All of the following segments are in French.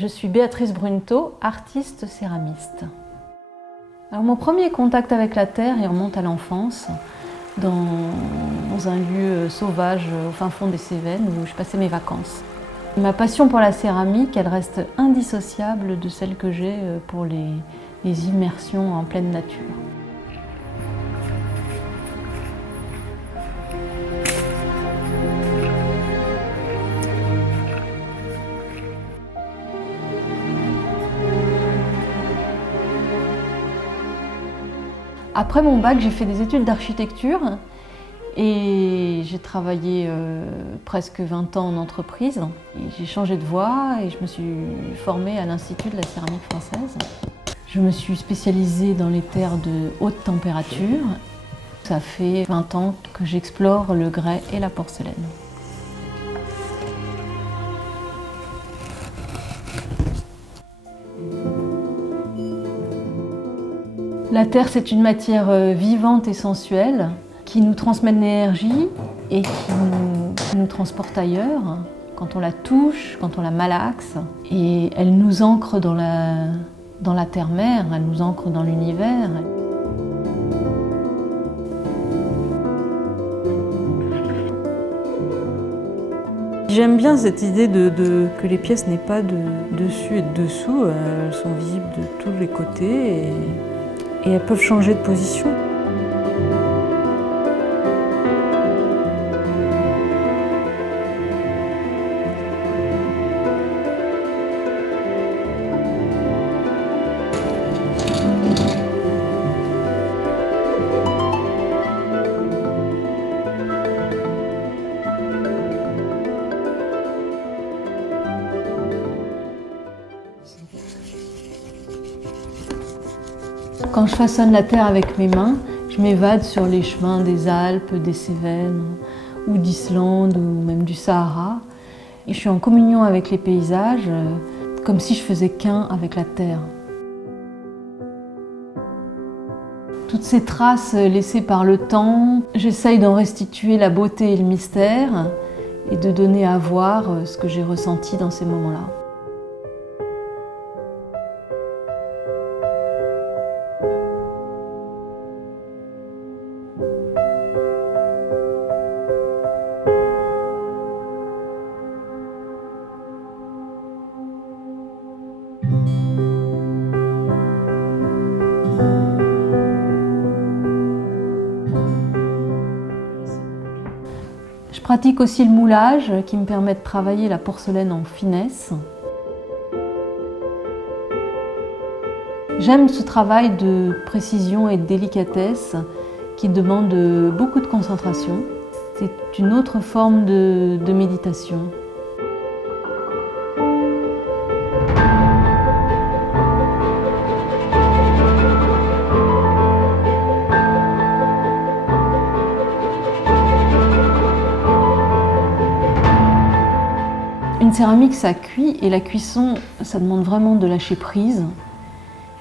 Je suis Béatrice Brunto, artiste céramiste. Alors, mon premier contact avec la terre, il remonte à l'enfance, dans un lieu sauvage au fin fond des Cévennes où je passais mes vacances. Ma passion pour la céramique, elle reste indissociable de celle que j'ai pour les immersions en pleine nature. Après mon bac, j'ai fait des études d'architecture et j'ai travaillé presque 20 ans en entreprise. J'ai changé de voie et je me suis formée à l'Institut de la céramique française. Je me suis spécialisée dans les terres de haute température. Ça fait 20 ans que j'explore le grès et la porcelaine. La terre, c'est une matière vivante et sensuelle qui nous transmet de l'énergie et qui nous transporte ailleurs quand on la touche, quand on la malaxe. Et elle nous ancre dans la terre-mère, elle nous ancre dans l'univers. J'aime bien cette idée que les pièces n'aient pas de dessus et de dessous, elles sont visibles de tous les côtés et elles peuvent changer de position. Quand je façonne la terre avec mes mains, je m'évade sur les chemins des Alpes, des Cévennes, ou d'Islande, ou même du Sahara. Et je suis en communion avec les paysages, comme si je faisais qu'un avec la terre. Toutes ces traces laissées par le temps, j'essaye d'en restituer la beauté et le mystère, et de donner à voir ce que j'ai ressenti dans ces moments-là. Je pratique aussi le moulage qui me permet de travailler la porcelaine en finesse. J'aime ce travail de précision et de délicatesse qui demande beaucoup de concentration. C'est une autre forme de méditation. Une céramique, ça cuit et la cuisson, ça demande vraiment de lâcher prise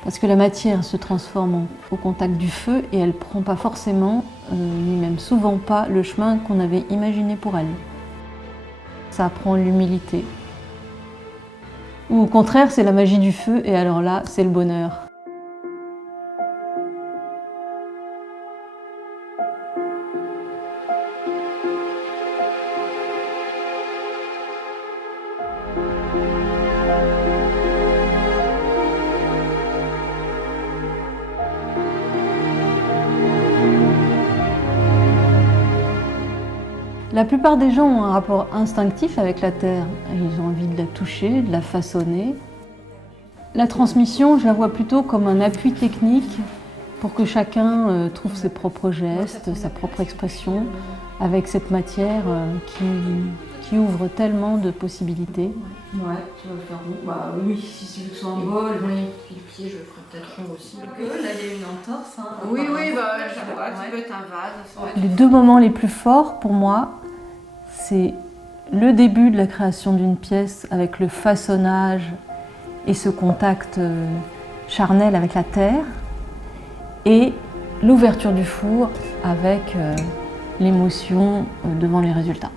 parce que la matière se transforme au contact du feu et elle ne prend pas forcément, ni même souvent pas, le chemin qu'on avait imaginé pour elle. Ça apprend l'humilité. Ou au contraire, c'est la magie du feu et alors là, c'est le bonheur. La plupart des gens ont un rapport instinctif avec la terre. Ils ont envie de la toucher, de la façonner. La transmission, je la vois plutôt comme un appui technique pour que chacun trouve ses propres gestes, sa propre expression avec cette matière qui ouvre tellement de possibilités. Ouais, tu vas le faire rond. Bah oui, si c'est le soit un bol, oui. Puis le pied, je le ferai peut-être rond aussi. Là, il y a une entorse. Oui, bah je vois, ça peut être un vase. Les deux moments les plus forts pour moi, c'est le début de la création d'une pièce avec le façonnage et ce contact charnel avec la terre, et l'ouverture du four avec l'émotion devant les résultats.